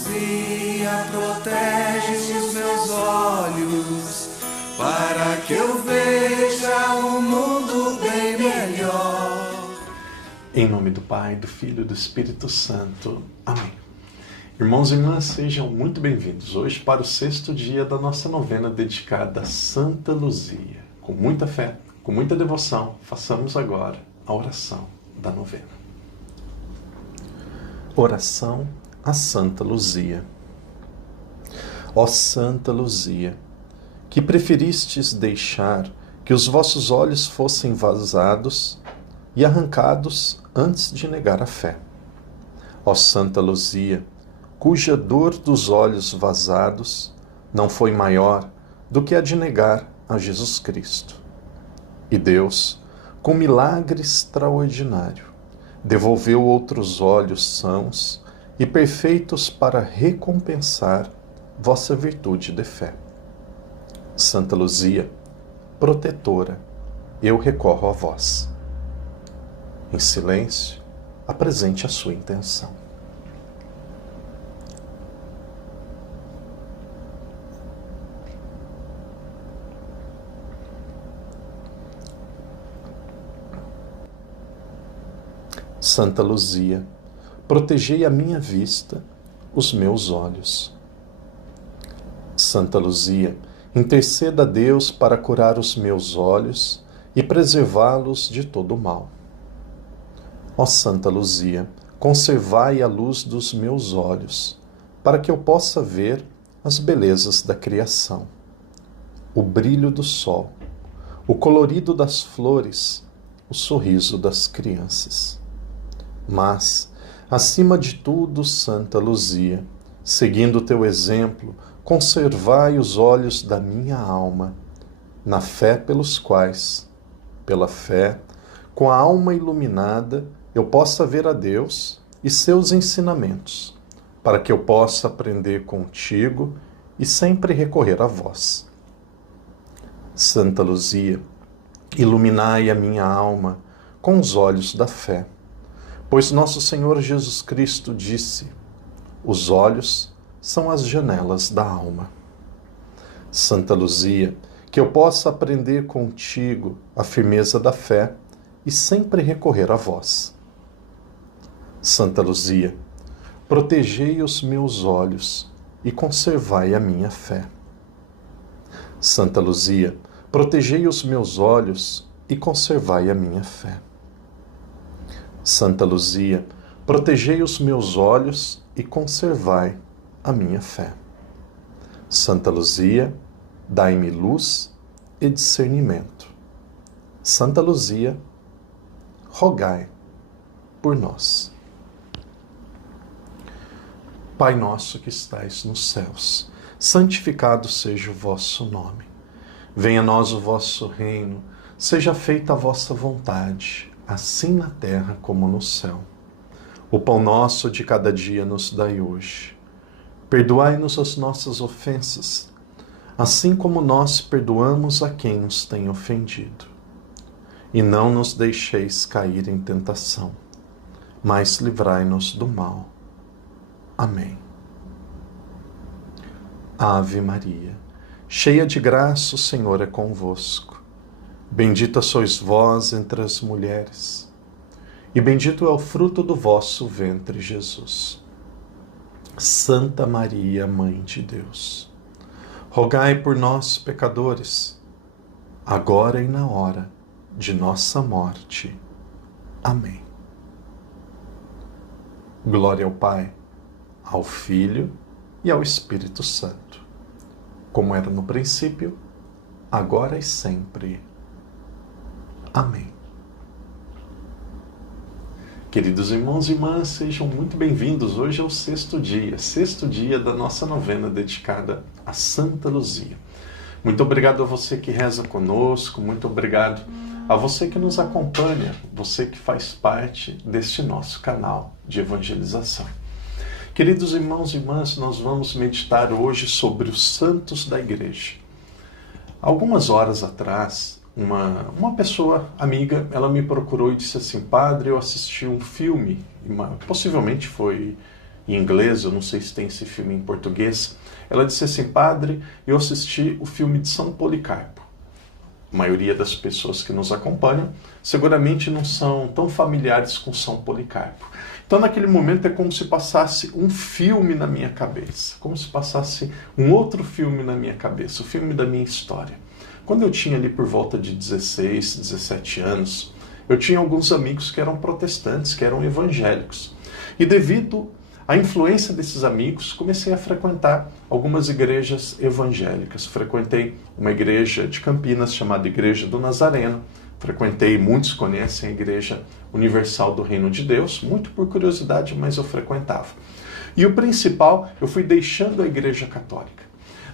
Luzia, protege os meus olhos, para que eu veja um mundo bem melhor. Em nome do Pai, do Filho e do Espírito Santo. Amém. Irmãos e irmãs, sejam muito bem-vindos hoje para o 6º dia da nossa novena dedicada a Santa Luzia. Com muita fé, com muita devoção, façamos agora a oração da novena. Oração a Santa Luzia. Ó Santa Luzia, que preferistes deixar que os vossos olhos fossem vazados e arrancados antes de negar a fé. Ó Santa Luzia, cuja dor dos olhos vazados não foi maior do que a de negar a Jesus Cristo. E Deus, com milagre extraordinário, devolveu outros olhos sãos e perfeitos para recompensar vossa virtude de fé. Santa Luzia, protetora, eu recorro a vós. Em silêncio, apresente a sua intenção. Santa Luzia, protegei a minha vista, os meus olhos. Santa Luzia, interceda a Deus para curar os meus olhos e preservá-los de todo o mal. Ó Santa Luzia, conservai a luz dos meus olhos, para que eu possa ver as belezas da criação, o brilho do sol, o colorido das flores, o sorriso das crianças. Mas, acima de tudo, Santa Luzia, seguindo teu exemplo, conservai os olhos da minha alma, na fé pelos quais, pela fé, com a alma iluminada, eu possa ver a Deus e seus ensinamentos, para que eu possa aprender contigo e sempre recorrer a vós. Santa Luzia, iluminai a minha alma com os olhos da fé, pois nosso Senhor Jesus Cristo disse: os olhos são as janelas da alma. Santa Luzia, que eu possa aprender contigo a firmeza da fé e sempre recorrer a vós. Santa Luzia, protegei os meus olhos e conservai a minha fé. Santa Luzia, protegei os meus olhos e conservai a minha fé. Santa Luzia, protegei os meus olhos e conservai a minha fé. Santa Luzia, dai-me luz e discernimento. Santa Luzia, rogai por nós. Pai nosso que estais nos céus, santificado seja o vosso nome. Venha a nós o vosso reino, seja feita a vossa vontade, assim na terra como no céu. O pão nosso de cada dia nos dai hoje. Perdoai-nos as nossas ofensas, assim como nós perdoamos a quem nos tem ofendido. E não nos deixeis cair em tentação, mas livrai-nos do mal. Amém. Ave Maria, cheia de graça, o Senhor é convosco. Bendita sois vós entre as mulheres, e bendito é o fruto do vosso ventre, Jesus. Santa Maria, Mãe de Deus, rogai por nós, pecadores, agora e na hora de nossa morte. Amém. Glória ao Pai, ao Filho e ao Espírito Santo, como era no princípio, agora e sempre. Amém. Queridos irmãos e irmãs, sejam muito bem-vindos. Hoje é o 6º dia da nossa novena dedicada a Santa Luzia. Muito obrigado a você que reza conosco, muito obrigado a você que nos acompanha, você que faz parte deste nosso canal de evangelização. Queridos irmãos e irmãs, nós vamos meditar hoje sobre os santos da Igreja. Algumas horas atrás, uma pessoa amiga, ela me procurou e disse assim: padre, eu assisti um filme, possivelmente foi em inglês, eu não sei se tem esse filme em português. Ela disse assim: padre, eu assisti o filme de São Policarpo. A maioria das pessoas que nos acompanham seguramente não são tão familiares com São Policarpo. Então, naquele momento, é como se passasse um filme na minha cabeça, como se passasse um outro filme na minha cabeça, o filme da minha história. Quando eu tinha ali por volta de 16, 17 anos, eu tinha alguns amigos que eram protestantes, que eram evangélicos. E devido à influência desses amigos, comecei a frequentar algumas igrejas evangélicas. Frequentei uma igreja de Campinas chamada Igreja do Nazareno. Frequentei, muitos conhecem a Igreja Universal do Reino de Deus, muito por curiosidade, mas eu frequentava. E o principal, eu fui deixando a Igreja Católica.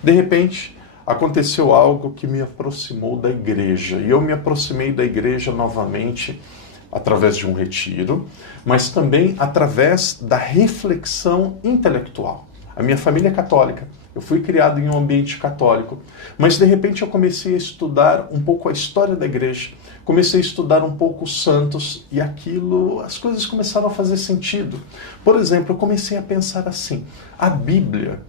De repente, aconteceu algo que me aproximou da igreja. E eu me aproximei da igreja novamente através de um retiro, mas também através da reflexão intelectual. A minha família é católica. Eu fui criado em um ambiente católico, mas de repente eu comecei a estudar um pouco a história da igreja, comecei a estudar um pouco os santos e as coisas começaram a fazer sentido. Por exemplo, eu comecei a pensar assim: a Bíblia,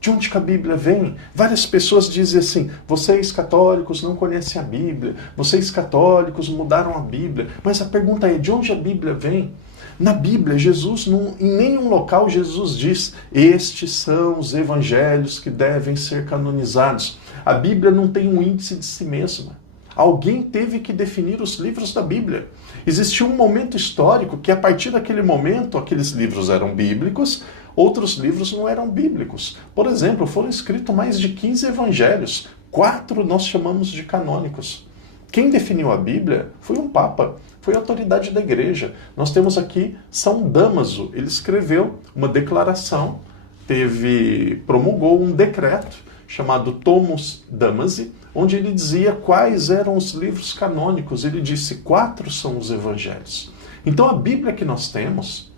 de onde que a Bíblia vem? Várias pessoas dizem assim: vocês católicos não conhecem a Bíblia, vocês católicos mudaram a Bíblia. Mas a pergunta é: de onde a Bíblia vem? Na Bíblia, Jesus, em nenhum local, Jesus diz: estes são os evangelhos que devem ser canonizados. A Bíblia não tem um índice de si mesma. Alguém teve que definir os livros da Bíblia. Existiu um momento histórico que, a partir daquele momento, aqueles livros eram bíblicos, outros livros não eram bíblicos. Por exemplo, foram escritos mais de 15 evangelhos. 4 nós chamamos de canônicos. Quem definiu a Bíblia foi um Papa, foi a autoridade da igreja. Nós temos aqui São Damaso, ele escreveu uma declaração, promulgou um decreto chamado Tomos Damasi, onde ele dizia quais eram os livros canônicos. Ele disse: 4 são os evangelhos. Então a Bíblia que nós temos,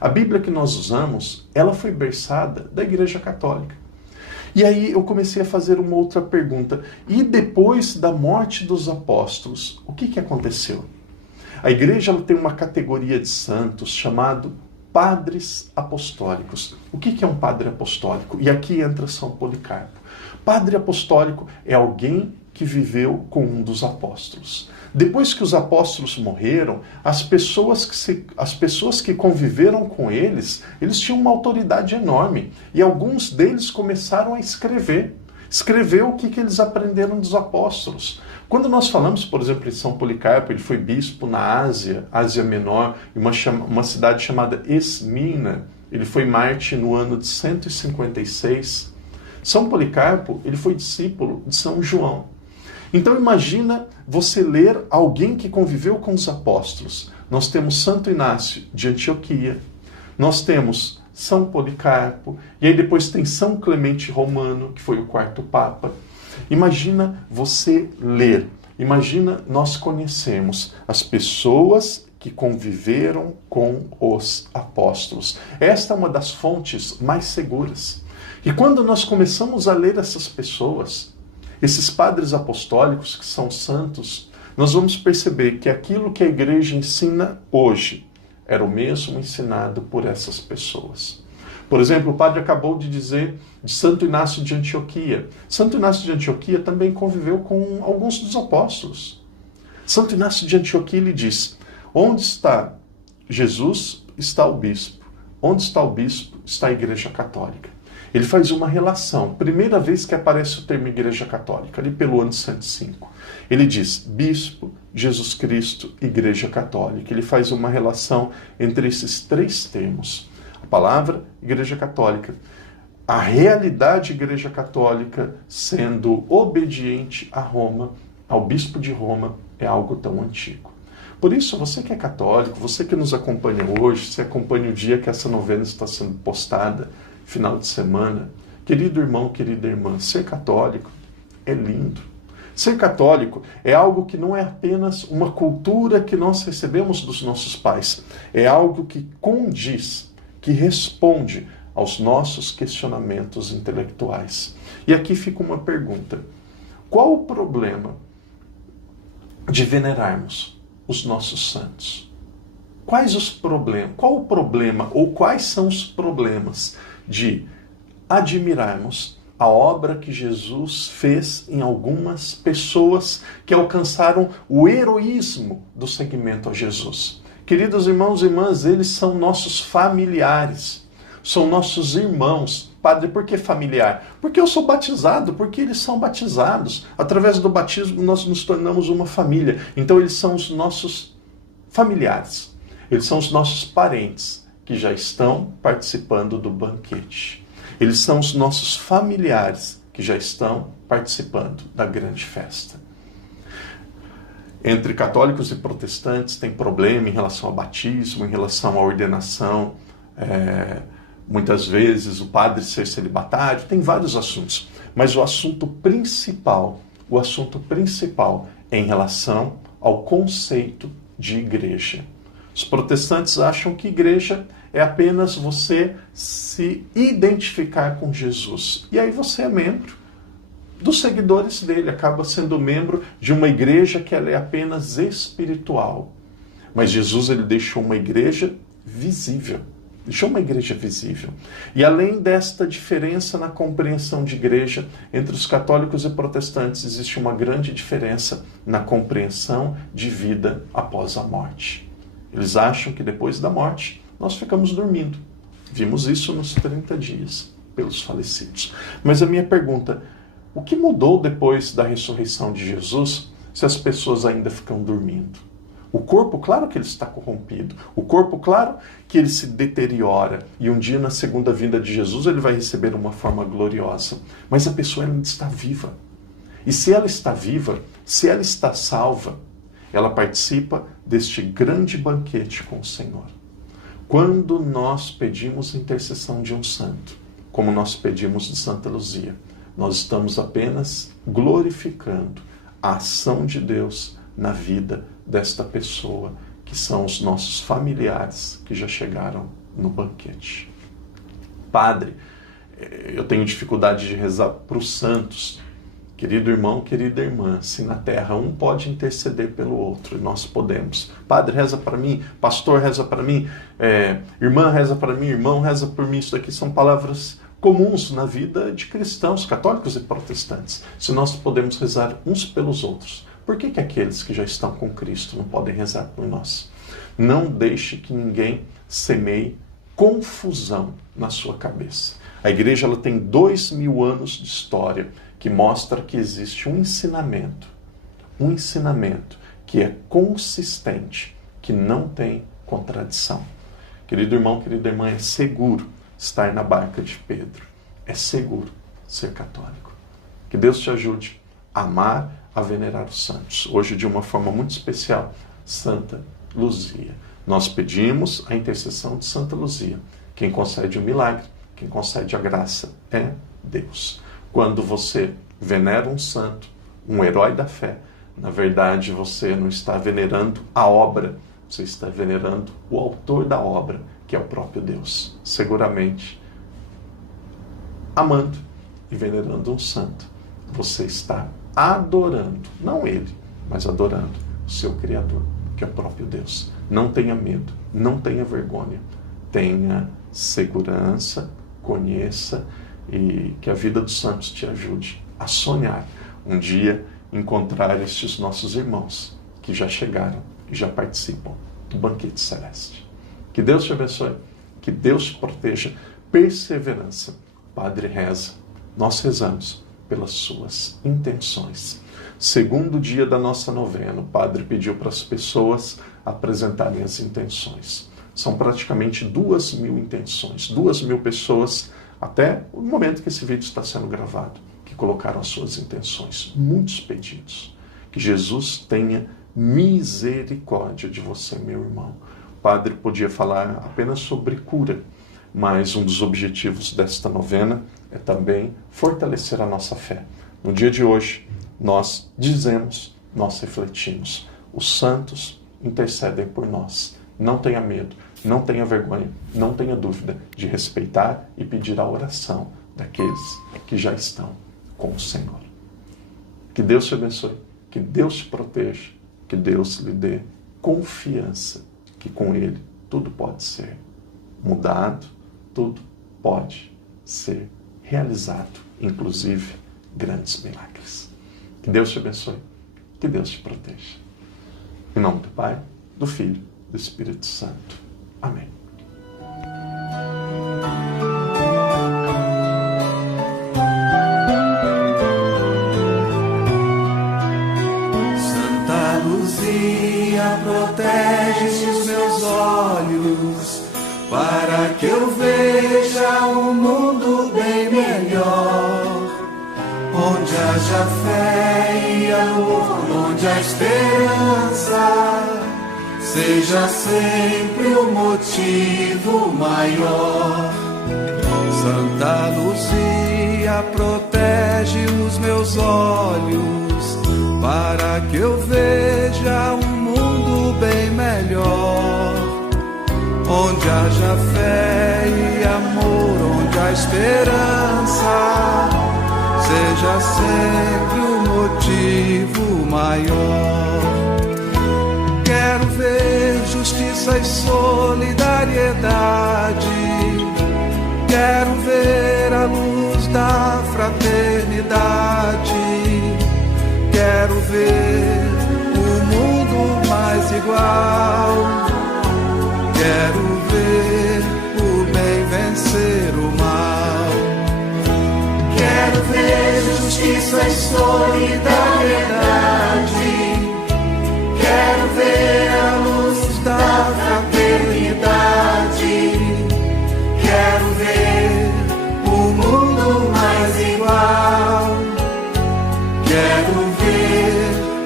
a Bíblia que nós usamos, ela foi berçada da Igreja Católica. E aí eu comecei a fazer uma outra pergunta: e depois da morte dos apóstolos, o que aconteceu? A igreja ela tem uma categoria de santos chamado padres apostólicos. O que é um padre apostólico? E aqui entra São Policarpo. Padre apostólico é alguém que viveu com um dos apóstolos. Depois que os apóstolos morreram, as pessoas que conviveram com eles tinham uma autoridade enorme. E alguns deles começaram a escrever o que eles aprenderam dos apóstolos. Quando nós falamos, por exemplo, em São Policarpo, ele foi bispo na Ásia Menor, em uma cidade chamada Esmina. Ele foi mártir no ano de 156. São Policarpo, ele foi discípulo de São João. Então imagina você ler alguém que conviveu com os apóstolos. Nós temos Santo Inácio de Antioquia, nós temos São Policarpo, e aí depois tem São Clemente Romano, que foi o 4º Papa. Imagina você ler, imagina nós conhecemos as pessoas que conviveram com os apóstolos. Esta é uma das fontes mais seguras. E quando nós começamos a ler essas pessoas, esses padres apostólicos que são santos, nós vamos perceber que aquilo que a igreja ensina hoje era o mesmo ensinado por essas pessoas. Por exemplo, o padre acabou de dizer de Santo Inácio de Antioquia. Santo Inácio de Antioquia também conviveu com alguns dos apóstolos. Santo Inácio de Antioquia ele diz: onde está Jesus, está o bispo. Onde está o bispo, está a Igreja Católica. Ele faz uma relação. Primeira vez que aparece o termo Igreja Católica, ali pelo ano 105. Ele diz bispo, Jesus Cristo, Igreja Católica. Ele faz uma relação entre esses 3 termos. A palavra Igreja Católica, a realidade Igreja Católica sendo obediente a Roma, ao bispo de Roma, é algo tão antigo. Por isso, você que é católico, você que nos acompanha hoje, se acompanha o dia que essa novena está sendo postada, final de semana, querido irmão, querida irmã, ser católico é lindo. Ser católico é algo que não é apenas uma cultura que nós recebemos dos nossos pais, é algo que condiz, que responde aos nossos questionamentos intelectuais. E aqui fica uma pergunta: qual o problema de venerarmos os nossos santos? Qual o problema ou quais são os problemas de admirarmos a obra que Jesus fez em algumas pessoas que alcançaram o heroísmo do seguimento a Jesus? Queridos irmãos e irmãs, eles são nossos familiares, são nossos irmãos. Padre, por que familiar? Porque eu sou batizado, porque eles são batizados. Através do batismo nós nos tornamos uma família. Então eles são os nossos familiares. Eles são os nossos parentes que já estão participando do banquete. Eles são os nossos familiares que já estão participando da grande festa. Entre católicos e protestantes tem problema em relação ao batismo, em relação à ordenação, muitas vezes o padre ser celibatário, tem vários assuntos. Mas o assunto principal é em relação ao conceito de igreja. Os protestantes acham que igreja é apenas você se identificar com Jesus. E aí você é membro dos seguidores dele, acaba sendo membro de uma igreja que ela é apenas espiritual. Mas Jesus ele deixou uma igreja visível. Deixou uma igreja visível. E além desta diferença na compreensão de igreja, entre os católicos e protestantes existe uma grande diferença na compreensão de vida após a morte. Eles acham que depois da morte nós ficamos dormindo. Vimos isso nos 30 dias pelos falecidos. Mas a minha pergunta, o que mudou depois da ressurreição de Jesus se as pessoas ainda ficam dormindo? O corpo, claro que ele está corrompido. O corpo, claro que ele se deteriora. E um dia, na segunda vinda de Jesus, ele vai receber uma forma gloriosa. Mas a pessoa ainda está viva. E se ela está viva, se ela está salva, ela participa deste grande banquete com o Senhor. Quando nós pedimos intercessão de um santo, como nós pedimos de Santa Luzia, nós estamos apenas glorificando a ação de Deus na vida desta pessoa, que são os nossos familiares que já chegaram no banquete. Padre, eu tenho dificuldade de rezar para os santos. Querido irmão, querida irmã, se na terra um pode interceder pelo outro, e nós podemos. Padre, reza para mim, pastor, reza para mim, irmã, reza para mim, irmão, reza por mim. Isso daqui são palavras comuns na vida de cristãos, católicos e protestantes. Se nós podemos rezar uns pelos outros, por que aqueles que já estão com Cristo não podem rezar por nós? Não deixe que ninguém semeie confusão na sua cabeça. A igreja ela tem 2000 anos de história que mostra que existe um ensinamento que é consistente, que não tem contradição. Querido irmão, querida irmã, é seguro estar na barca de Pedro. É seguro ser católico. Que Deus te ajude a amar, a venerar os santos. Hoje, de uma forma muito especial, Santa Luzia. Nós pedimos a intercessão de Santa Luzia. Quem concede o milagre, quem concede a graça é Deus. Quando você venera um santo, um herói da fé, na verdade você não está venerando a obra, você está venerando o autor da obra, que é o próprio Deus. Seguramente, amando e venerando um santo, você está adorando, não ele, mas adorando o seu Criador, que é o próprio Deus. Não tenha medo, não tenha vergonha, tenha segurança, conheça e que a vida dos santos te ajude a sonhar um dia encontrar estes nossos irmãos que já chegaram e já participam do banquete celeste. Que Deus te abençoe, que Deus te proteja. Perseverança. Padre reza, nós rezamos pelas suas intenções. Segundo dia da nossa novena, o Padre pediu para as pessoas apresentarem as intenções. São praticamente 2.000 intenções, 2.000 pessoas, até o momento que esse vídeo está sendo gravado, que colocaram as suas intenções. Muitos pedidos. Que Jesus tenha misericórdia de você, meu irmão. O Padre podia falar apenas sobre cura, mas um dos objetivos desta novena é também fortalecer a nossa fé. No dia de hoje, nós dizemos, nós refletimos. Os santos intercedem por nós. Não tenha medo, não tenha vergonha, não tenha dúvida de respeitar e pedir a oração daqueles que já estão com o Senhor. Que Deus te abençoe, que Deus te proteja, que Deus lhe dê confiança que com Ele tudo pode ser mudado, tudo pode ser realizado, inclusive grandes milagres. Que Deus te abençoe, que Deus te proteja. Em nome do Pai, do Filho, do Espírito Santo. Amém. Santa Luzia, protege os meus olhos, para que eu veja um mundo bem melhor, onde haja fé e amor, onde a esperança seja sempre o motivo maior. Santa Luzia, protege os meus olhos, para que eu veja um mundo bem melhor, onde haja fé e amor, onde a esperança seja sempre o motivo maior. Quero ver justiça e solidariedade, quero ver a luz da fraternidade, quero ver o mundo mais igual, quero ver o bem vencer o mal. Quero ver justiça e solidariedade, quero ver a luz da fraternidade, quero ver o mundo mais igual, quero ver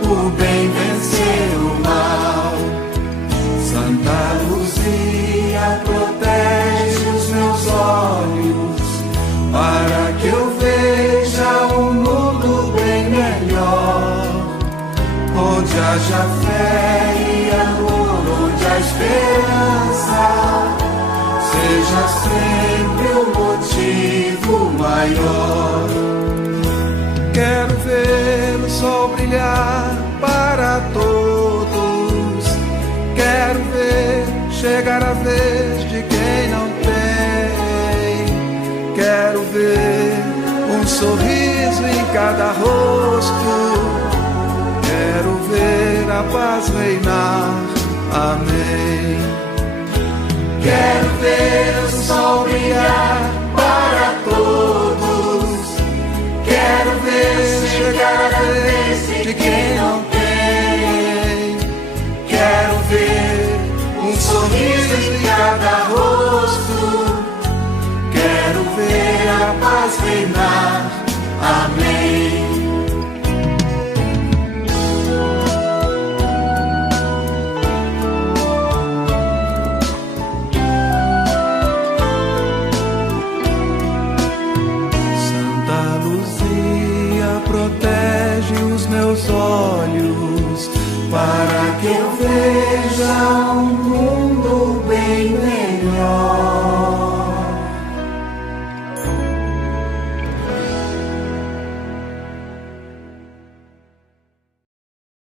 o bem vencer o mal. Santa Luzia, protege os meus olhos, para que eu veja um mundo bem melhor, onde haja fé e amor, onde a esperança seja sempre o motivo maior. Quero ver o sol brilhar para todos, quero ver chegar a vez de quem não tem, quero ver um sorriso em cada rosto, quero ver a paz reinar. Amém. Quero ver o sol brilhar para todos, quero ver chegar a vez de quem não tem, quero ver um sorriso em cada rosto, quero ver a paz reinar. Amém. Protege os meus olhos, para